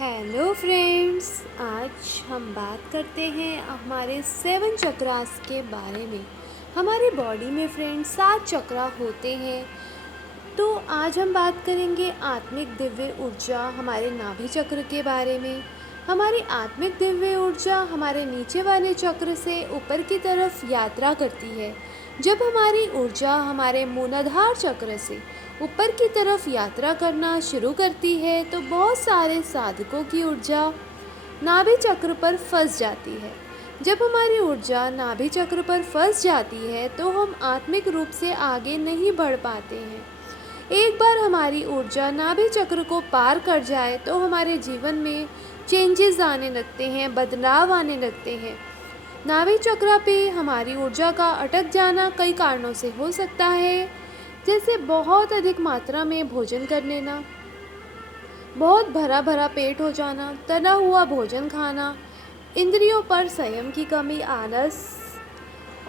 Hello friends. आज हम बात करते हैं हमारे 7 चक्रास के बारे में। हमारी बॉडी में फ्रेंड्स 7 चक्रा होते हैं। तो आज हम बात करेंगे आत्मिक दिव्य ऊर्जा हमारे नाभि चक्र के बारे में। हमारी आत्मिक दिव्य ऊर्जा हमारे नीचे वाले चक्र से ऊपर की तरफ यात्रा करती है। जब हमारी ऊर्जा हमारे मूलाधार चक्र से ऊपर की तरफ यात्रा करना शुरू करती है तो बहुत सारे साधकों की ऊर्जा नाभि चक्र पर फंस जाती है। जब हमारी ऊर्जा नाभि चक्र पर फंस जाती है तो हम आत्मिक रूप से आगे नहीं बढ़ पाते हैं। एक बार हमारी ऊर्जा नाभि चक्र को पार कर जाए तो हमारे जीवन में चेंजेस आने लगते हैं, बदलाव आने लगते हैं। नाभि चक्र पे हमारी ऊर्जा का अटक जाना कई कारणों से हो सकता है, जैसे बहुत अधिक मात्रा में भोजन कर लेना, बहुत भरा भरा पेट हो जाना, तला हुआ भोजन खाना, इंद्रियों पर संयम की कमी, आलस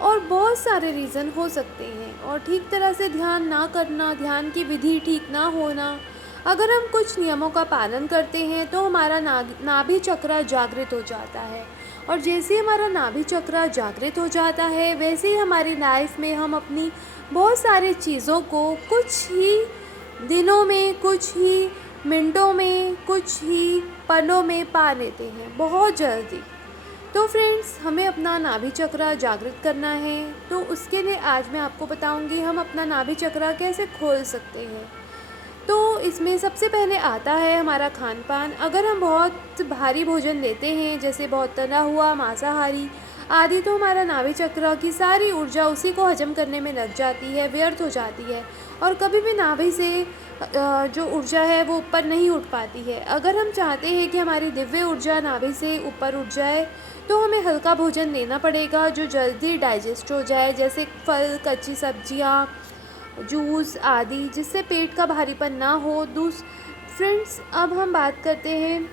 और बहुत सारे रीज़न हो सकते हैं। और ठीक तरह से ध्यान ना करना, ध्यान की विधि ठीक ना होना। अगर हम कुछ नियमों का पालन करते हैं तो हमारा नाभि चक्र जागृत हो जाता है, और जैसे हमारा नाभि चक्र जागृत हो जाता है वैसे ही हमारी लाइफ में हम अपनी बहुत सारी चीज़ों को कुछ ही दिनों में, कुछ ही मिनटों में, कुछ ही पलों में पा लेते हैं, बहुत जल्दी। तो फ्रेंड्स, हमें अपना नाभि चक्र जागृत करना है, तो उसके लिए आज मैं आपको बताऊंगी हम अपना नाभि चक्र कैसे खोल सकते हैं। तो इसमें सबसे पहले आता है हमारा खान पान। अगर हम बहुत भारी भोजन लेते हैं, जैसे बहुत तला हुआ, मांसाहारी आदि, तो हमारा नाभि चक्र की सारी ऊर्जा उसी को हजम करने में लग जाती है, व्यर्थ हो जाती है, और कभी भी नाभि से जो ऊर्जा है वो ऊपर नहीं उठ पाती है। अगर हम चाहते हैं कि हमारी दिव्य ऊर्जा नाभि से ऊपर उठ जाए तो हमें हल्का भोजन लेना पड़ेगा जो जल्दी डाइजेस्ट हो जाए, जैसे फल, कच्ची सब्जियाँ, जूस आदि, जिससे पेट का भारीपन ना हो। फ्रेंड्स, अब हम बात करते हैं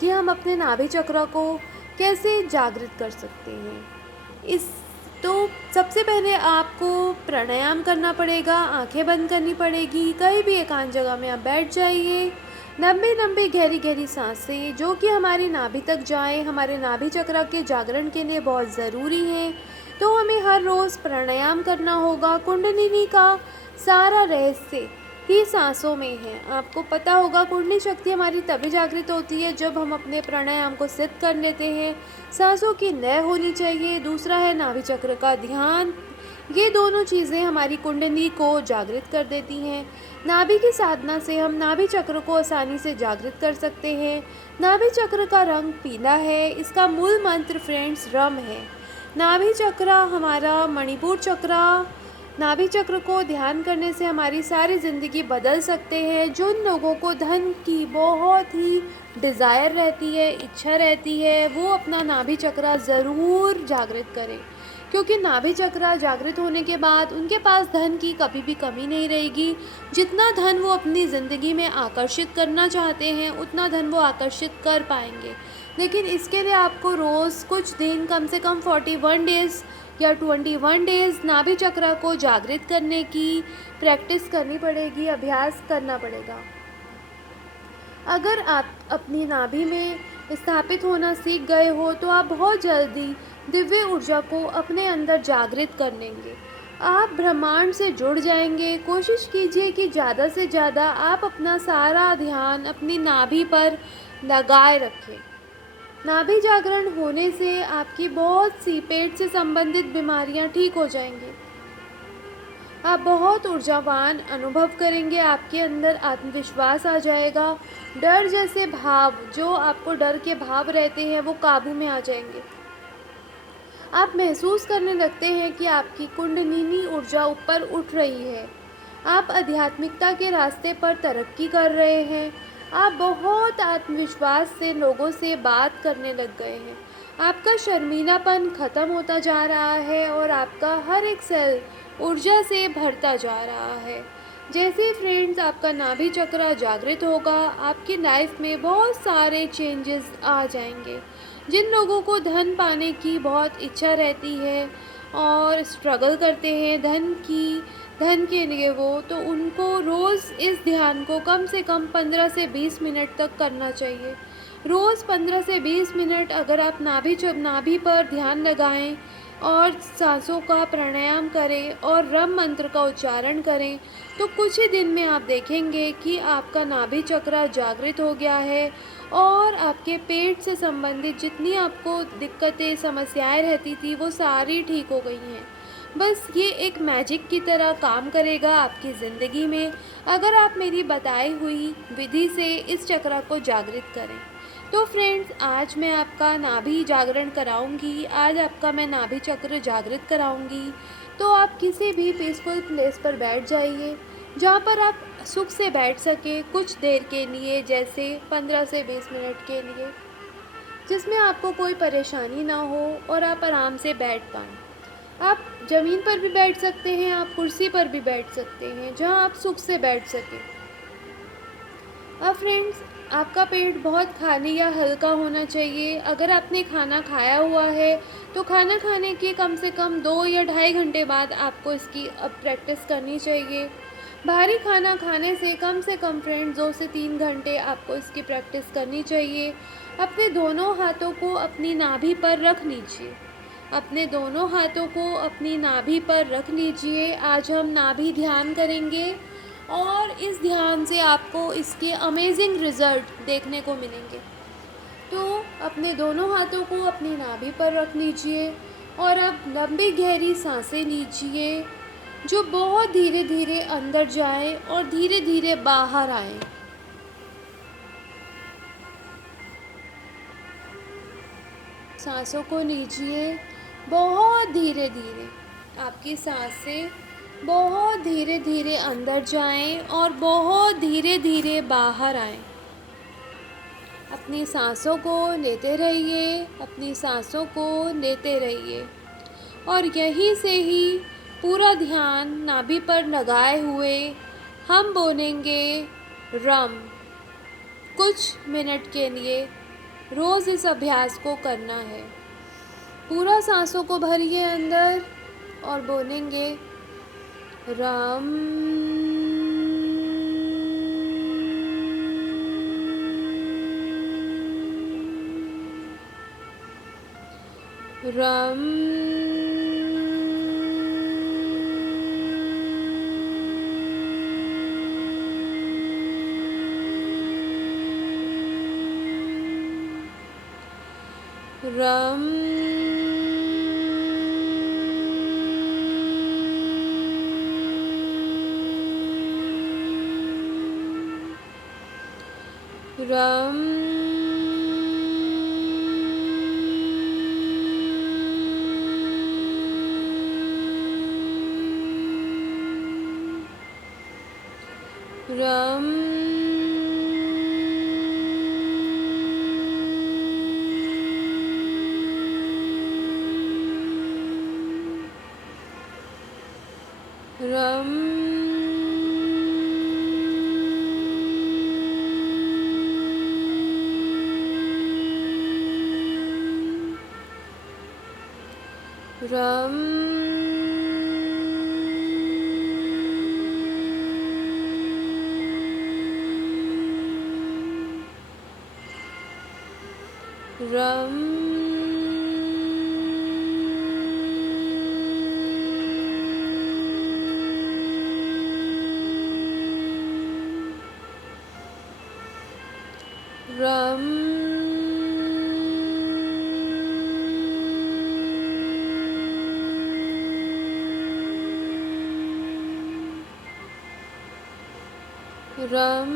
कि हम अपने नाभि चक्र को कैसे जागृत कर सकते हैं। इस तो सबसे पहले आपको प्राणायाम करना पड़ेगा, आंखें बंद करनी पड़ेगी, कहीं भी एकांत जगह में आप बैठ जाइए। लंबी लंबी गहरी गहरी सांसें जो कि हमारी नाभि तक जाएं, हमारे नाभि चक्र के जागरण के लिए बहुत ज़रूरी है। तो हमें हर रोज़ प्राणायाम करना होगा। कुंडलिनी का सारा रहस्य ही सांसों में है। आपको पता होगा कुंडली शक्ति हमारी तभी जागृत होती है जब हम अपने प्राणायाम को सिद्ध कर लेते हैं। सांसों की लय होनी चाहिए। दूसरा है नाभि चक्र का ध्यान। ये दोनों चीज़ें हमारी कुंडली को जागृत कर देती हैं। नाभि की साधना से हम नाभि चक्र को आसानी से जागृत कर सकते हैं। नाभि चक्र का रंग पीला है। इसका मूल मंत्र फ्रेंड्स रम है। नाभि चक्र हमारा मणिपुर चक्र। नाभि चक्र को ध्यान करने से हमारी सारी ज़िंदगी बदल सकते हैं। जिन लोगों को धन की बहुत ही डिज़ायर रहती है, इच्छा रहती है, वो अपना नाभि चक्र ज़रूर जागृत करें, क्योंकि नाभि चक्र जागृत होने के बाद उनके पास धन की कभी भी कमी नहीं रहेगी। जितना धन वो अपनी ज़िंदगी में आकर्षित करना चाहते हैं उतना धन वो आकर्षित कर पाएंगे। लेकिन इसके लिए आपको रोज़ कुछ दिन, कम से कम 41 डेज़ या 21 डेज़ नाभि चक्र को जागृत करने की प्रैक्टिस करनी पड़ेगी, अभ्यास करना पड़ेगा। अगर आप अपनी नाभि में स्थापित होना सीख गए हो तो आप बहुत जल्दी दिव्य ऊर्जा को अपने अंदर जागृत कर लेंगे। आप ब्रह्मांड से जुड़ जाएंगे। कोशिश कीजिए कि ज़्यादा से ज़्यादा आप अपना सारा ध्यान अपनी नाभि पर लगाए रखें। नाभि जागरण होने से आपकी बहुत सी पेट से संबंधित बीमारियां ठीक हो जाएंगी। आप बहुत ऊर्जावान अनुभव करेंगे। आपके अंदर आत्मविश्वास आ जाएगा। डर जैसे भाव, जो आपको डर के भाव रहते हैं, वो काबू में आ जाएंगे। आप महसूस करने लगते हैं कि आपकी कुंडलिनी ऊर्जा ऊपर उठ रही है। आप आध्यात्मिकता के रास्ते पर तरक्की कर रहे हैं। आप बहुत आत्मविश्वास से लोगों से बात करने लग गए हैं। आपका शर्मीलापन खत्म होता जा रहा है और आपका हर एक सेल ऊर्जा से भरता जा रहा है। जैसे फ्रेंड्स आपका नाभि चक्र जागृत होगा, आपकी लाइफ में बहुत सारे चेंजेस आ जाएंगे। जिन लोगों को धन पाने की बहुत इच्छा रहती है और स्ट्रगल करते हैं, धन की धन के लिए वो, तो उनको रोज़ इस ध्यान को कम से कम 15 से 20 मिनट तक करना चाहिए। रोज़ 15 से 20 मिनट अगर आप नाभि पर ध्यान लगाएं और सांसों का प्राणायाम करें और रम मंत्र का उच्चारण करें, तो कुछ ही दिन में आप देखेंगे कि आपका नाभि चक्र जागृत हो गया है और आपके पेट से संबंधित जितनी आपको दिक्कतें, समस्याएं रहती थी, वो सारी ठीक हो गई हैं। बस ये एक मैजिक की तरह काम करेगा आपकी ज़िंदगी में, अगर आप मेरी बताई हुई विधि से इस चक्र को जागृत करें। तो फ्रेंड्स, आज मैं आपका नाभि जागरण कराऊंगी, आज आपका मैं नाभि चक्र जागृत कराऊंगी। तो आप किसी भी पीसफुल प्लेस पर बैठ जाइए, जहाँ पर आप सुख से बैठ सकें कुछ देर के लिए, जैसे 15 से 20 मिनट के लिए, जिसमें आपको कोई परेशानी ना हो और आप आराम से बैठ पाएँ। आप ज़मीन पर भी बैठ सकते हैं, आप कुर्सी पर भी बैठ सकते हैं, जहाँ आप सुख से बैठ सकें। अब फ्रेंड्स, आपका पेट बहुत खाली या हल्का होना चाहिए। अगर आपने खाना खाया हुआ है, तो खाना खाने के कम से कम 2 या ढाई घंटे बाद आपको इसकी अब प्रैक्टिस करनी चाहिए। भारी खाना खाने से कम फ्रेंड्स 2 से 3 घंटे आपको इसकी प्रैक्टिस करनी चाहिए। अपने दोनों हाथों को अपनी नाभि पर रख लीजिए। अपने दोनों हाथों को अपनी नाभि पर रख लीजिए। आज हम नाभि ध्यान करेंगे और इस ध्यान से आपको इसके अमेजिंग रिज़ल्ट देखने को मिलेंगे। तो अपने दोनों हाथों को अपनी नाभि पर रख लीजिए और अब लंबी गहरी सांसें लीजिए, जो बहुत धीरे धीरे अंदर जाए और धीरे धीरे बाहर आए। सांसों को लीजिए बहुत धीरे धीरे। आपकी सांसें बहुत धीरे धीरे अंदर जाएं और बहुत धीरे धीरे बाहर आएं। अपनी सांसों को लेते रहिए, अपनी सांसों को लेते रहिए और यहीं से ही पूरा ध्यान नाभि पर लगाए हुए हम बोलेंगे रम। कुछ मिनट के लिए रोज़ इस अभ्यास को करना है। पूरा सांसों को भरिए अंदर और बोलेंगे रम। रम। रम। रम। रम। रम। रम। रम। रम। रम।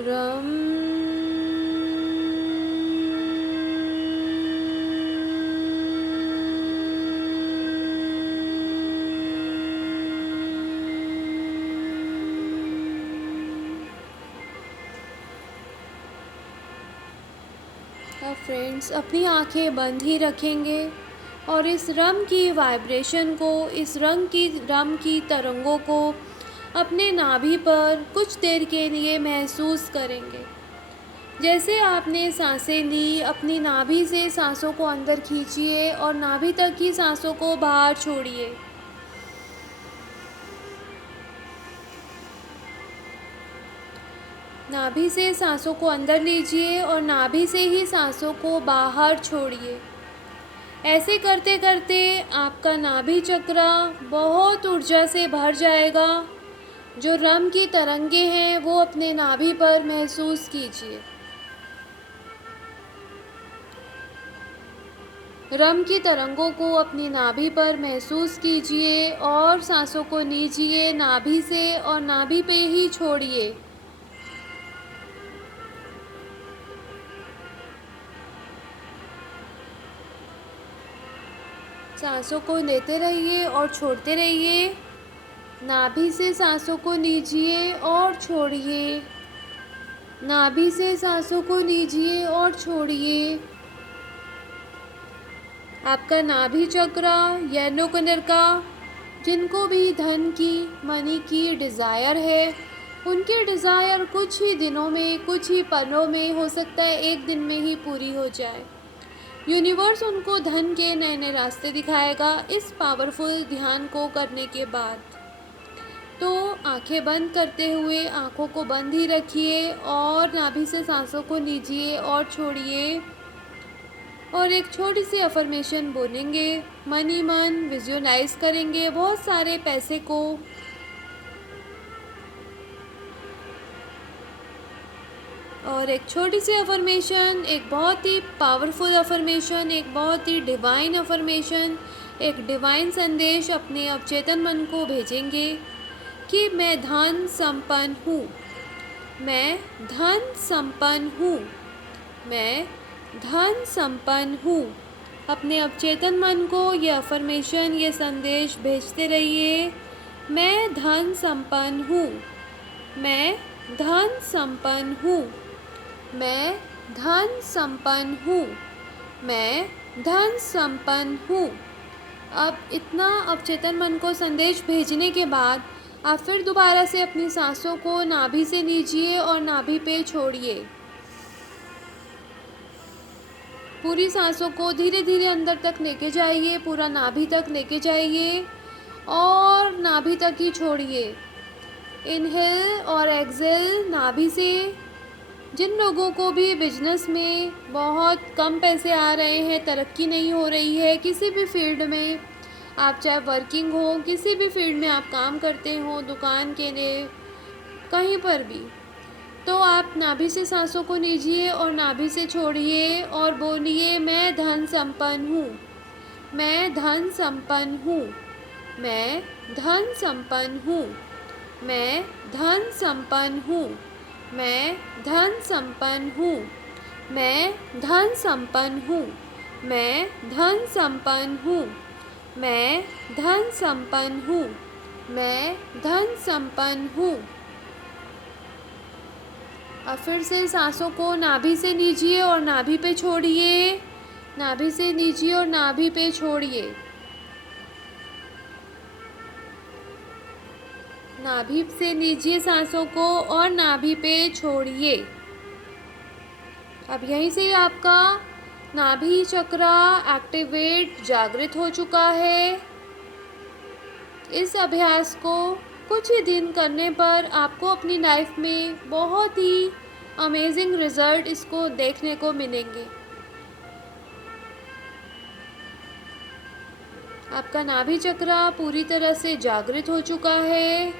रम। अब फ्रेंड्स, अपनी आंखें बंद ही रखेंगे और इस रम की वाइब्रेशन को, इस रम की तरंगों को अपने नाभि पर कुछ देर के लिए महसूस करेंगे। जैसे आपने सांसें ली, अपनी नाभि से सांसों को अंदर खींचिए और नाभि तक की सांसों को बाहर छोड़िए। नाभि से सांसों को अंदर लीजिए और नाभि से ही सांसों को बाहर छोड़िए। ऐसे करते करते आपका नाभि चक्र बहुत ऊर्जा से भर जाएगा। जो रम की तरंगे हैं वो अपने नाभि पर महसूस कीजिए। रम की तरंगों को अपनी नाभि पर महसूस कीजिए और सांसों को लीजिए नाभि से और नाभि पे ही छोड़िए। सांसों को लेते रहिए और छोड़ते रहिए। नाभि से सांसों को लीजिए और छोड़िए। नाभि से सांसों को लीजिए और छोड़िए। आपका नाभि चक्र येलो कलर का, जिनको भी धन की, मनी की डिज़ायर है, उनके डिज़ायर कुछ ही दिनों में, कुछ ही पलों में, हो सकता है एक दिन में ही पूरी हो जाए। यूनिवर्स उनको धन के नए नए रास्ते दिखाएगा इस पावरफुल ध्यान को करने के बाद। तो आंखें बंद करते हुए आंखों को बंद ही रखिए और नाभि से सांसों को लीजिए और छोड़िए और एक छोटी सी अफर्मेशन बोलेंगे। मन ही मन विजुअलाइज करेंगे बहुत सारे पैसे को। और एक छोटी सी अफर्मेशन, एक बहुत ही पावरफुल अफर्मेशन, एक बहुत ही डिवाइन अफर्मेशन, एक डिवाइन संदेश अपने अवचेतन मन को भेजेंगे कि मैं धन संपन्न हूँ, मैं धन संपन्न हूँ, मैं धन संपन्न हूँ। अपने अवचेतन मन को ये अफर्मेशन, ये संदेश भेजते रहिए। मैं धन संपन्न हूँ, मैं धन संपन्न हूँ, मैं धन संपन्न हूँ, मैं धन संपन्न हूँ। अब इतना अवचेतन मन को संदेश भेजने के बाद आप फिर दोबारा से अपनी सांसों को नाभि से लीजिए और नाभि पे छोड़िए। पूरी सांसों को धीरे धीरे अंदर तक लेके जाइए, पूरा नाभि तक लेके जाइए और नाभि तक ही छोड़िए। इनहेल और एक्सेल नाभि से। जिन लोगों को भी बिजनेस में बहुत कम पैसे आ रहे हैं, तरक्की नहीं हो रही है किसी भी फील्ड में, आप चाहे वर्किंग हो, किसी भी फील्ड में आप काम करते हो, दुकान के लिए, कहीं पर भी, तो आप नाभि से सांसों को लीजिए और नाभि से छोड़िए और बोलिए मैं धन संपन्न हूँ, मैं धन संपन्न हूँ, मैं धन संपन्न हूँ, मैं धन संपन्न हूँ, मैं धन संपन्न हूँ, मैं धन संपन्न हूँ, मैं धन संपन्न हूँ, मैं धन संपन्न हूँ, मैं धन संपन्न हूँ। अब फिर से सांसों को नाभि से लीजिए और नाभि पे छोड़िए, नाभि से लीजिए और नाभि पे छोड़िए, नाभि से लीजिए सांसों को और नाभि पे छोड़िए। अब यहीं से आपका नाभि चक्र एक्टिवेट, जागृत हो चुका है। इस अभ्यास को कुछ ही दिन करने पर आपको अपनी लाइफ में बहुत ही अमेजिंग रिजल्ट इसको देखने को मिलेंगे। आपका नाभि चक्र पूरी तरह से जागृत हो चुका है,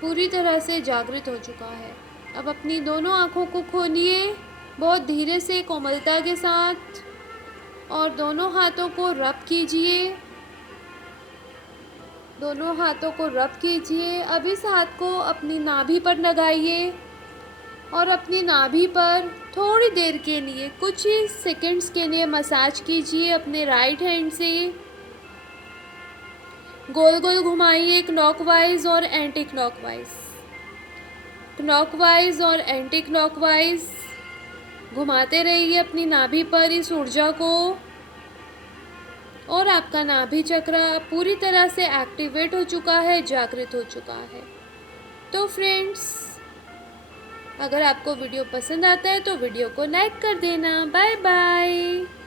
पूरी तरह से जागृत हो चुका है। अब अपनी दोनों आँखों को खोलिए बहुत धीरे से, कोमलता के साथ, और दोनों हाथों को रब कीजिए, दोनों हाथों को रब कीजिए। अब इस हाथ को अपनी नाभि पर लगाइए और अपनी नाभि पर थोड़ी देर के लिए, कुछ ही सेकंड्स के लिए मसाज कीजिए अपने राइट हैंड से। गोल गोल घुमाइए क्लॉकवाइज और एंटी क्लॉकवाइज, क्लॉकवाइज और एंटी क्लॉकवाइज घुमाते रहिए अपनी नाभि पर इस ऊर्जा को, और आपका नाभि चक्र पूरी तरह से एक्टिवेट हो चुका है, जागृत हो चुका है। तो फ्रेंड्स, अगर आपको वीडियो पसंद आता है तो वीडियो को लाइक कर देना। Bye bye.